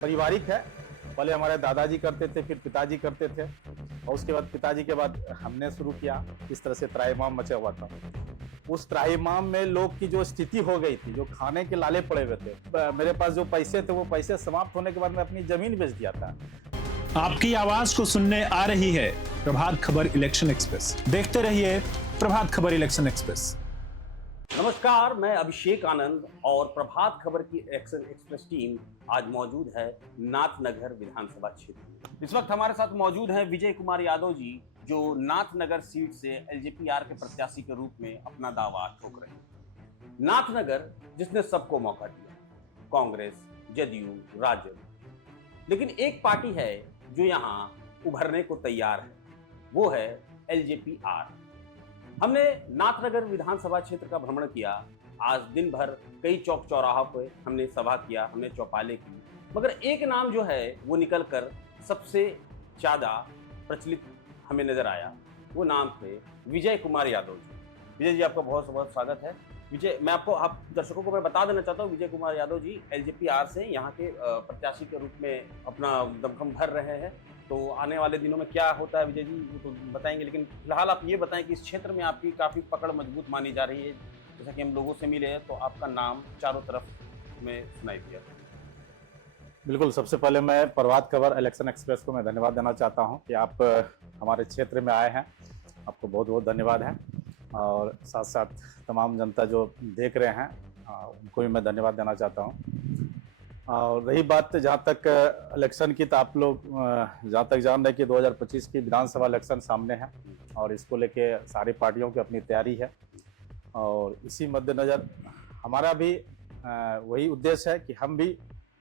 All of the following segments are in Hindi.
पारिवारिक है। पहले हमारे दादाजी करते थे, फिर पिताजी करते थे, और उसके बाद पिताजी के बाद हमने शुरू किया। इस तरह से त्राहिमाम मचा हुआ था। उस त्राहिमाम में लोग की जो स्थिति हो गई थी, जो खाने के लाले पड़े हुए थे, मेरे पास जो पैसे थे वो पैसे समाप्त होने के बाद मैं अपनी जमीन बेच दिया था। आपकी आवाज को सुनने आ रही है प्रभात खबर इलेक्शन एक्सप्रेस। देखते रहिए प्रभात खबर इलेक्शन एक्सप्रेस। नमस्कार, मैं अभिषेक आनंद और प्रभात खबर की इलेक्शन एक्सप्रेस टीम आज मौजूद है नाथनगर विधानसभा क्षेत्र। इस वक्त हमारे साथ मौजूद हैं विजय कुमार यादव जी, जो नाथनगर सीट से एलजेपीआर के प्रत्याशी के रूप में अपना दावा ठोक रहे हैं। नाथनगर जिसने सबको मौका दिया, कांग्रेस, जदयू, राजद, लेकिन एक पार्टी है जो यहाँ उभरने को तैयार है, वो है एलजेपीआर। हमने नाथनगर विधानसभा क्षेत्र का भ्रमण किया। आज दिन भर कई चौक चौराहों पे हमने सभा किया, हमने चौपाले की, मगर एक नाम जो है वो निकलकर सबसे ज़्यादा प्रचलित हमें नजर आया। वो नाम थे विजय कुमार यादव जी। विजय जी, आपका बहुत बहुत स्वागत है। विजय, मैं आप दर्शकों को मैं बता देना चाहता हूँ, विजय कुमार यादव जी एलजेपीआर से यहाँ के प्रत्याशी के रूप में अपना दमखम भर रहे हैं। तो आने वाले दिनों में क्या होता है विजय जी वो तो बताएंगे, लेकिन फिलहाल आप ये बताएं कि इस क्षेत्र में आपकी काफ़ी पकड़ मजबूत मानी जा रही है। जैसा कि हम लोगों से मिले हैं तो आपका नाम चारों तरफ में सुनाई दिया। बिल्कुल, सबसे पहले मैं प्रभात खबर इलेक्शन एक्सप्रेस को मैं धन्यवाद देना चाहता हूं कि आप हमारे क्षेत्र में आए हैं। आपको बहुत बहुत धन्यवाद है, और साथ साथ तमाम जनता जो देख रहे हैं उनको भी मैं धन्यवाद देना चाहता हूं। और रही बात जहाँ तक इलेक्शन की, तो आप लोग जहाँ तक जान रहे हैं कि 2025 की विधानसभा इलेक्शन सामने है, और इसको लेके सारी पार्टियों की अपनी तैयारी है। और इसी मद्देनज़र हमारा भी वही उद्देश्य है कि हम भी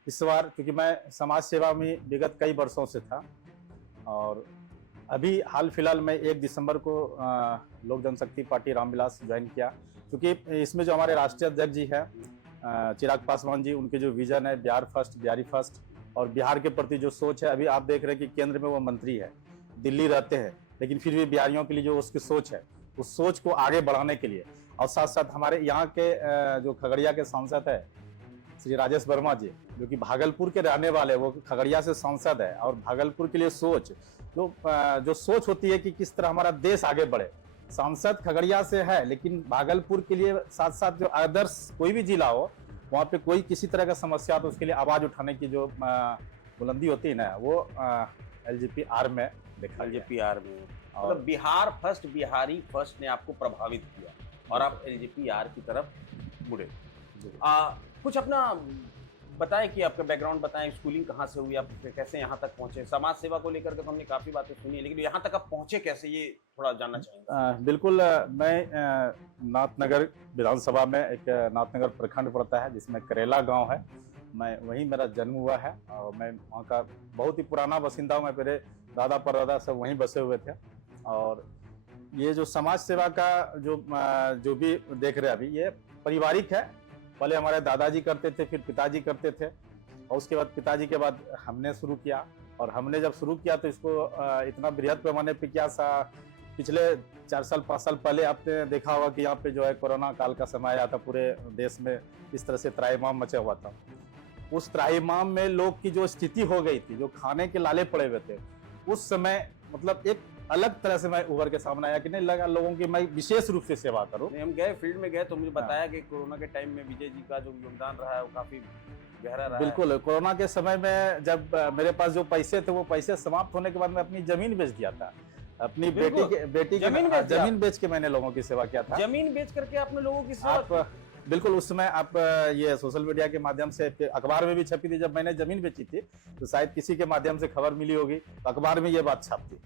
इस बार, क्योंकि मैं समाज सेवा में विगत कई वर्षों से था, और अभी हाल फिलहाल में 1 दिसंबर को लोक जनशक्ति पार्टी रामविलास ज्वाइन किया। क्योंकि इसमें जो हमारे राष्ट्रीय अध्यक्ष जी है चिराग पासवान जी, उनके जो विजन है बिहार फर्स्ट, बिहारी फर्स्ट, और बिहार के प्रति जो सोच है, अभी आप देख रहे हैं कि केंद्र में वो मंत्री है, दिल्ली रहते हैं, लेकिन फिर भी बिहारियों के लिए जो उसकी सोच है, उस सोच को आगे बढ़ाने के लिए, और साथ साथ हमारे यहाँ के जो खगड़िया के सांसद है श्री राजेश वर्मा जी, जो कि भागलपुर के रहने वाले, वो खगड़िया से सांसद है, और भागलपुर के लिए सोच जो सोच होती है कि किस तरह हमारा देश आगे बढ़े। सांसद खगड़िया से है, लेकिन भागलपुर के लिए साथ साथ जो आदर्श कोई भी जिला हो, वहाँ पे कोई किसी तरह का समस्या तो उसके लिए आवाज उठाने की जो बुलंदी होती है ना, वो एलजेपीआर में देखा। एलजेपीआर में मतलब बिहार फर्स्ट, बिहारी फर्स्ट ने आपको प्रभावित किया और आप एलजेपीआर की तरफ मुड़े। कुछ अपना बताएं कि आपका बैकग्राउंड बताएं, स्कूलिंग कहाँ से हुई, आप कैसे यहाँ तक पहुँचे। समाज सेवा को लेकर के तो हमने काफ़ी बातें सुनी है, लेकिन यहाँ तक आप पहुँचे कैसे, ये थोड़ा जानना चाहेंगे। बिल्कुल, मैं नाथनगर विधानसभा में, एक नाथनगर प्रखंड पड़ता है जिसमें करेला गांव है, मैं वहीं मेरा जन्म हुआ है, और मैं वहाँ का बहुत ही पुराना बासिंदा हूँ। मैं मेरे दादा परदादा सब वहीं बसे हुए थे। और ये जो समाज सेवा का जो भी देख रहे हैं अभी, ये पारिवारिक है। पहले हमारे दादाजी करते थे, फिर पिताजी करते थे, और उसके बाद पिताजी के बाद हमने शुरू किया। और हमने जब शुरू किया तो इसको इतना बृहद पैमाने पे किया। पिछले 4 साल 5 साल पहले आपने देखा होगा कि यहाँ पे जो है कोरोना काल का समय आया था, पूरे देश में इस तरह से त्राहिमाम मचा हुआ था। उस त्राहिमाम में लोग की जो स्थिति हो गई थी, जो खाने के लाले पड़े हुए थे, उस समय मतलब एक अलग तरह से मैं उभर के सामने आया कि नहीं लगा लोगों की मैं विशेष रूप से सेवा करूं। हम गए, फील्ड में गए तो मुझे बताया कि कोरोना के टाइम में विजय जी का जो योगदान रहा है वो काफी गहरा रहा है। बिल्कुल, कोरोना के समय में जब मेरे पास जो पैसे थे वो पैसे समाप्त होने के बाद मैं अपनी जमीन बेच दिया था। अपनी बेटी की जमीन बेच के मैंने लोगों की सेवा किया था। जमीन बेच करके आपने लोगों की सेवा। बिल्कुल, उस समय आप ये सोशल मीडिया के माध्यम से, अखबार में भी छपी थी। जब मैंने जमीन बेची थी तो शायद किसी के माध्यम से खबर मिली होगी, अखबार में ये बात छाप थी।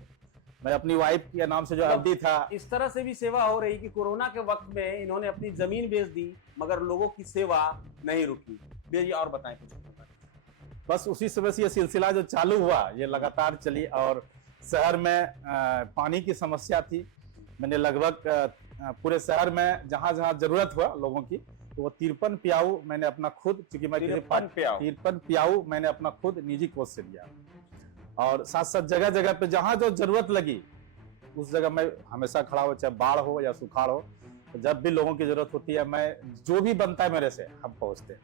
मैं अपनी वाइफ के नाम से जो एफडी था, इस तरह से भी सेवा हो रही कि कोरोना के वक्त में इन्होंने अपनी जमीन बेच दी, मगर लोगों की सेवा नहीं रुकी। भैया जी और बताएं कुछ। बस उसी समय से ये सिलसिला जो चालू हुआ, ये लगातार चली। और शहर में पानी की समस्या थी। मैंने लगभग पूरे शहर में जहां जहां जरूरत हुआ लोगों की, तो वो 53 प्याऊ मैंने अपना खुद, चूंकि मैं 53 प्याऊ मैंने अपना खुद निजी कोष से दिया। और साथ साथ जगह जगह पे जहां जो जरूरत लगी उस जगह मैं हमेशा खड़ा हो, चाहे बाढ़ हो या सुखाड़ हो। जब भी लोगों की जरूरत होती है, मैं जो भी बनता है मेरे से हम पहुंचते हैं।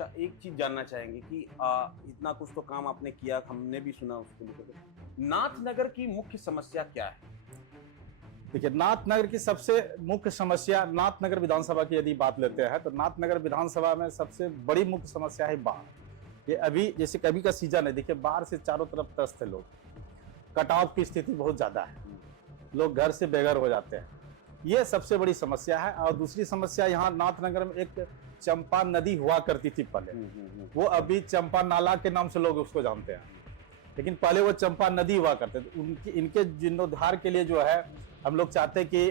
अच्छा, एक चीज जानना चाहेंगे कि इतना कुछ तो काम आपने किया, हमने भी सुना उसको लेकर। नाथनगर की मुख्य समस्या क्या है? देखिए, नाथनगर की सबसे मुख्य समस्या, नाथनगर विधानसभा की यदि बात लेते हैं तो नाथनगर विधानसभा में सबसे बड़ी मुख्य समस्या है बाढ़। ये अभी जैसे कभी का सीजन है, देखिए बाढ़ से चारों तरफ त्रस्त है लोग, कटाव की स्थिति बहुत ज्यादा है, लोग घर से बेघर हो जाते हैं, ये सबसे बड़ी समस्या है। और दूसरी समस्या, यहाँ नाथनगर में एक चंपा नदी हुआ करती थी पहले, वो अभी चंपा नाला के नाम से लोग उसको जानते हैं, लेकिन पहले वो चंपा नदी हुआ करते थे। उनकी इनके जीर्णोद्धार के लिए जो है हम लोग चाहते हैं कि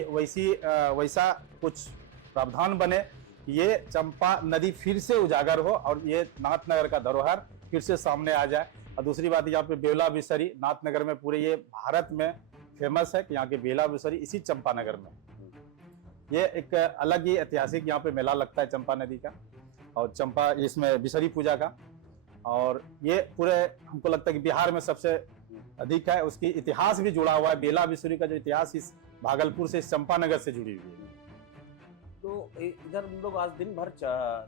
वैसा कुछ प्रावधान बने, ये चंपा नदी फिर से उजागर हो और ये नाथनगर का धरोहर फिर से सामने आ जाए। और दूसरी बात, यहाँ पे बेवला बिसरी नाथनगर में पूरे ये भारत में फेमस है कि यहाँ के बेला बिसरी इसी चंपानगर में, ये एक अलग ही ऐतिहासिक यहाँ पे मेला लगता है चंपा नदी का और चंपा इसमें बिसरी पूजा का। और ये पूरे हमको लगता है कि बिहार में सबसे अधिक है, उसकी इतिहास भी जुड़ा हुआ है, बेला बिसरी का जो इतिहास इस भागलपुर से, इस चंपानगर से जुड़ी हुई है। तो इधर हम लोग आज दिन भर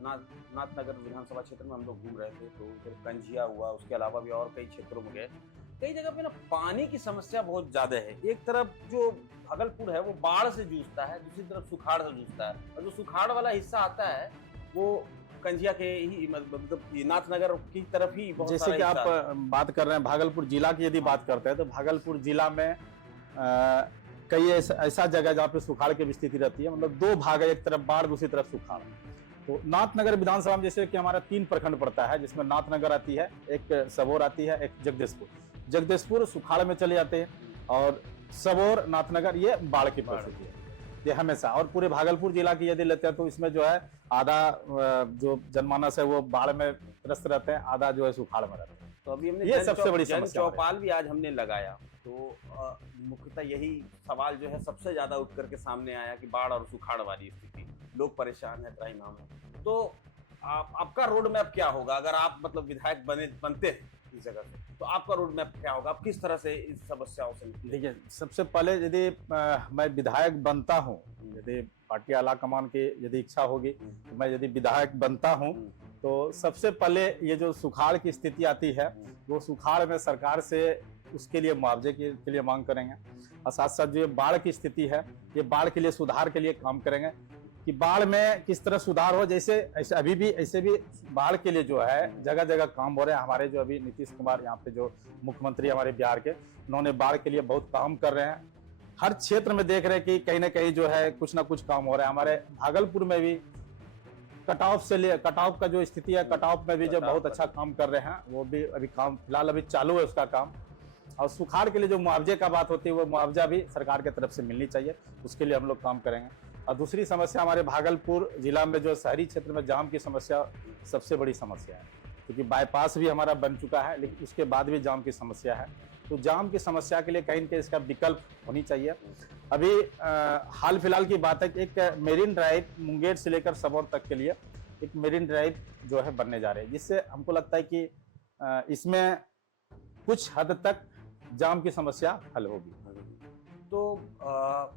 नाथनगर विधानसभा क्षेत्र में हम लोग घूम रहे थे, तो इधर कंझिया हुआ, उसके अलावा भी और कई क्षेत्रों में गए। कई जगह पे ना पानी की समस्या बहुत ज्यादा है। एक तरफ जो भागलपुर है वो बाढ़ से जूझता है, दूसरी तरफ सुखाड़ से जूझता है, और जो सुखाड़ वाला हिस्सा आता है वो कंझिया के ही मतलब नाथनगर की तरफ ही बहुत जैसे कि आप बात कर रहे हैं भागलपुर जिला की यदि बात करते हैं तो भागलपुर जिला में कई ऐसा जगह जहाँ पे सुखाड़ की स्थिति रहती है, मतलब दो भाग है, एक तरफ बाढ़ दूसरी तरफ सुखाड़। तो नाथनगर विधानसभा में जैसे कि हमारा 3 प्रखंड पड़ता है, जिसमें नाथनगर आती है, एक सबौर आती है, एक जगदीशपुर सुखाड़ में चले जाते हैं, और सबौर नाथनगर ये बाढ़ की परिस्थिति है ये हमेशा। और पूरे भागलपुर जिला की यदि लेते हैं तो इसमें जो है आधा जो जनमानस है वो बाढ़ में त्रस्त रहते हैं, आधा जो है सुखाड़ में रहते हैं। तो अभी हमने ये सबसे बड़ी समस्या चौपाल भी आज हमने लगाया, तो मुख्यतः यही सवाल जो है सबसे ज्यादा उठ करके सामने आया कि बाढ़ और सुखाड़ वाली स्थिति, लोग परेशान है, त्राहिमाम है। तो आपका रोड मैप क्या होगा अगर आप मतलब विधायक बनते हैं इस जगह से, तो आपका रोड मैप क्या होगा? आप किस तरह से इस समस्याओं से निकलेंगे? देखिए, सबसे पहले यदि मैं विधायक बनता हूँ, यदि पार्टी आला कमान की यदि इच्छा होगी तो मैं यदि विधायक बनता हूँ तो सबसे पहले ये जो सुखाड़ की स्थिति आती है वो सुखाड़ में सरकार से उसके लिए मुआवजे के लिए मांग करेंगे, और साथ साथ जो बाढ़ की स्थिति है ये बाढ़ के लिए सुधार के लिए काम करेंगे कि बाढ़ में किस तरह सुधार हो। जैसे ऐसे अभी भी ऐसे भी बाढ़ के लिए जो है जगह जगह काम हो रहे हैं। हमारे जो अभी नीतीश कुमार यहाँ पे जो मुख्यमंत्री हमारे बिहार के, उन्होंने बाढ़ के लिए बहुत काम कर रहे हैं। हर क्षेत्र में देख रहे हैं कि कहीं ना कहीं जो है कुछ ना कुछ काम हो रहा है। हमारे भागलपुर में भी कटाव का जो स्थिति है, कटाव में भी जो बहुत अच्छा काम कर रहे हैं, वो भी अभी काम फिलहाल अभी चालू है उसका काम। और सुखाड़ के लिए जो मुआवजे का बात होती है वो मुआवजा भी सरकार की तरफ से मिलनी चाहिए, उसके लिए हम लोग काम करेंगे। और दूसरी समस्या, हमारे भागलपुर जिला में जो शहरी क्षेत्र में जाम की समस्या सबसे बड़ी समस्या है, क्योंकि बाईपास भी हमारा बन चुका है लेकिन उसके बाद भी जाम की समस्या है। तो जाम की समस्या के लिए कहीं न कहीं इसका विकल्प होनी चाहिए। अभी हाल फिलहाल की बात है कि एक मेरीन ड्राइव मुंगेर से लेकर सबौर तक के लिए एक मेरीन ड्राइव जो है बनने जा रही है, जिससे हमको लगता है कि इसमें कुछ हद तक जाम की समस्या हल होगी। तो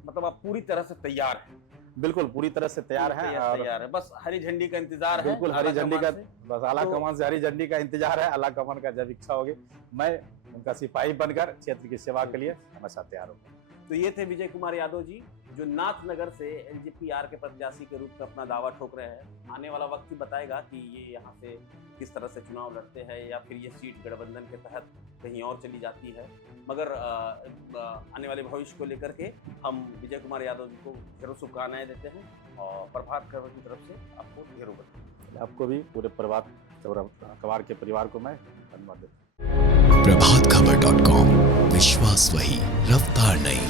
मतलब आप पूरी तरह से तैयार हैं? बिल्कुल पूरी तरह से तैयार है, बस हरी झंडी का इंतजार है। बिल्कुल हरी झंडी का, बस आला कमान से हरी झंडी का इंतजार है। आला कमान का जब इच्छा होगी मैं उनका सिपाही बनकर क्षेत्र की सेवा के लिए हमेशा तैयार हूँ। तो ये थे विजय कुमार यादव जी, जो नाथनगर से एलजेपीआर के प्रत्याशी के रूप में अपना दावा ठोक रहे हैं। आने वाला वक्त ही बताएगा कि ये यहाँ से किस तरह से चुनाव लड़ते हैं या फिर ये सीट गठबंधन के तहत कहीं और चली जाती है। मगर आने वाले भविष्य को लेकर के हम विजय कुमार यादव जी को ढेरों शुभकामनाएं देते हैं और प्रभात खबर की तरफ से आपको ढेरों बधाई। आपको भी पूरे प्रभात खबर के परिवार को मैं धन्यवाद देता हूँ। प्रभातखबर.com, विश्वास वही, रफ्तार नहीं।